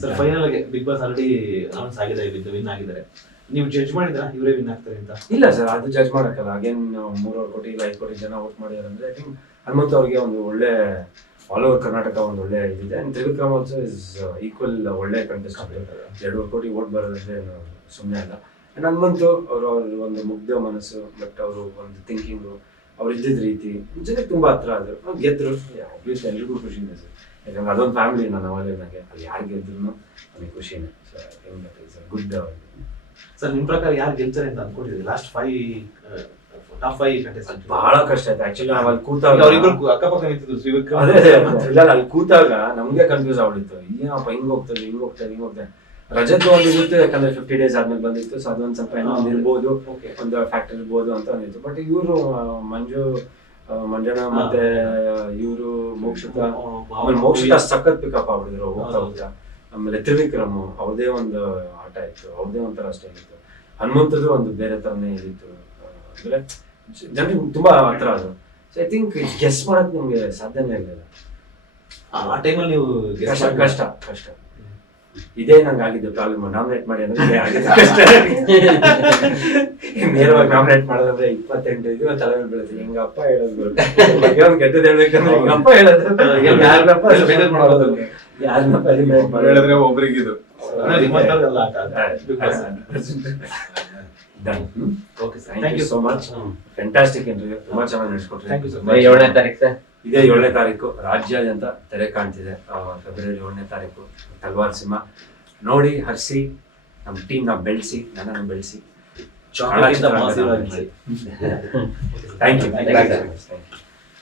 Sir final ಆಗಿ big boss already announce ಆಗಿದೆ, win ಆಗಿದ್ದಾರೆ. ನೀವು ಜಡ್ಜ್ ಮಾಡಿದ್ರ ಇವರೇ ವಿನ್ ಆಗ್ತಾರೆ ಅಂತ? ಇಲ್ಲ ಸರ್, ಅದು ಜಡ್ಜ್ ಮಾಡಕ್ಕಲ್ಲ. ಅಗೇನ್ 3 ಕೋಟಿ 5 ಕೋಟಿ ಜನ ವೋಟ್ ಮಾಡಿದಾರೆ ಅಂದ್ರೆ ಐ ಥಿಂಕ್ ಹನುಮಂತ್ ಅವ್ರಿಗೆ ಒಂದು ಒಳ್ಳೆ ಆಲ್ ಓವರ್ ಕರ್ನಾಟಕ ಒಂದು ಒಳ್ಳೆ ಇದಿದೆ. And Trivikram also is equal ಒಳ್ಳೆ ಕಂಟೆಸ್ಟೆಂಟ್. 2 ಕೋಟಿ ವೋಟ್ ಬರೋದಂದ್ರೆ ಸುಮ್ಮನೆ ಅಲ್ಲ. ಅಂಡ್ ಹನುಮಂತು ಅವರು ಒಂದು ಮುಗ್ಧ ಮನಸ್ಸು, ಬಟ್ ಅವರು ಒಂದು ಥಿಂಕಿಂಗು, ಅವ್ರು ಇದ್ದಿದ್ದ ರೀತಿ ಜನಕ್ಕೆ ತುಂಬಾ ಹತ್ರ ಆದ್ರು. ಅವ್ರು ಗೆದ್ರು, ಆಬ್ವಿಯಸ್ಲಿ ಎಲ್ರಿಗೂ ಖುಷಿನೇ ಸರ್. ಯಾಕಂದ್ರೆ ಅದೊಂದು ಫ್ಯಾಮಿಲಿ ನಾನು ಅವಾಗ ನನಗೆ ಅಲ್ಲಿ ಯಾರು ಗೆದ್ರು ನನಗೆ ಖುಷಿನೇ ಸರ್. ಗುಡ್. ಸರ್ ನಿಮ್ ಪ್ರಕಾರ ಯಾರು ಗೆಲ್ತಾರೆ ಅಂತ ಅನ್ಕೊಂಡಿದ್ರಿ ಲಾಸ್ಟ್ ಟಾಪ್ 5 ಕಂಟೆಸ್ಟೆಂಟ್? ಬಹಳ ಕಷ್ಟ ಆಯ್ತು ಆಕ್ಚುಲಿ. ನಾವು ಅಲ್ಲಿ ಕೂತಾಗ ಅವರಿಬ್ರು ಅಕ್ಕಪಕ್ಕ ನಿಂತಿದ್ರು ತ್ರಿವಿಕ್ರಮ್. ಅದೇ ಅಲ್ಲಿ ಕೂತಾಗ ನಮ್ಗೆ ಕನ್ಫ್ಯೂಸ್ ಆಗ್ಬಿಟ್ಟಿತ್ತು, ಏನಪ್ಪ ಹಿಂಗ್ ಹೋಗ್ತಾರೆ. ರಜತ್ ಒಂದು ಇರುತ್ತೆ, ಯಾಕಂದ್ರೆ 50 days ಆದ್ಮೇಲೆ ಬಂದಿತ್ತು. ಸೊ ಅದೊಂದು ಸ್ವಲ್ಪ ಏನೋ ಇರ್ಬೋದು, ಒಂದು ಫ್ಯಾಕ್ಟರ್ ಇರ್ಬೋದು ಅಂತ ಅಂದಿತ್ತು. ಬಟ್ ಇವರು ಮಂಜಣ್ಣ ಮತ್ತೆ ಇವರು ಮೋಕ್ಷಿತ ಸಖತ್ ಪಿಕಪ್ ಆಗ್ಬಿಟ್ಟಿದ್ರು ಹೋಗ್ತಾ. ಆಮೇಲೆ ತ್ರಿವಿಕ್ರಮ್ ಅವ್ರದೇ ಒಂದು ಆಟ ಇತ್ತು, ಅವ್ರದೇ ಒಂಥರ ಸ್ಟೈಲ್ ಇತ್ತು. ಹನುಮಂತದ್ದು ಒಂದು ಬೇರೆ ತರನೇ ಇದಿತ್ತು. ಅಂದ್ರೆ ಜನರಿಗೆ ತುಂಬಾ ಹತ್ರ ಅದು. ಸೊ ಐ ಥಿಂಕ್ ಗೆಸ್ ಮಾಡಕ್ ನಮ್ಗೆ ಸಾಧ್ಯನೇ ಇರಲಿಲ್ಲ ಆ ಟೈಮಲ್ಲಿ. ನೀವು ಕಷ್ಟ ಇದೇ ನಂಗೆ ಆಗಿದ್ದು ಪ್ರಾಬ್ಲಮ್. ನಾಮಿನೇಟ್ ಮಾಡಿ ಅಂದ್ರೆ ಆಗಿದ್ದು ಕಷ್ಟ. ನೇರವಾಗಿ ನಾಮಿನೇಟ್ ಮಾಡೋದಂದ್ರೆ 28 ಇದು ತಲೆ ಮೇಲೆ ಬೀಳುತ್ತೆ. ಹಿಂಗಪ್ಪ ಹೇಳೋದು ಗೆದ್ದದ್ ಹೇಳ್ಬೇಕಂದ್ರೆ ಹಿಂಗಪ್ಪ ಹೇಳೋದು ಯಾರನ್ನಪ್ಪ ಹೇಳಿದ್ರೆ ಒಬ್ರಿಗಿದು thank you so much. Fantastic interview, ತುಂಬಾ ಚೆನ್ನಾಗಿ ನಡೆಸ್ಕೊಟ್ರಿ. ಇದೇ 7ನೇ ತಾರೀಕು ರಾಜ್ಯಾದ್ಯಂತ ತೆರೆ ಕಾಣ್ತಿದೆ. ಫೆಬ್ರವರಿ 7ನೇ ತಾರೀಕು ತಲ್ವಾರ್ ಸಿನಿಮಾ ನೋಡಿ ಹರಿಸಿ, ನಮ್ಮ ಟೀಮ್ ನ ಬೆಳೆಸಿ, ನನ್ನನ್ನು ಬೆಳೆಸಿ. Thank you.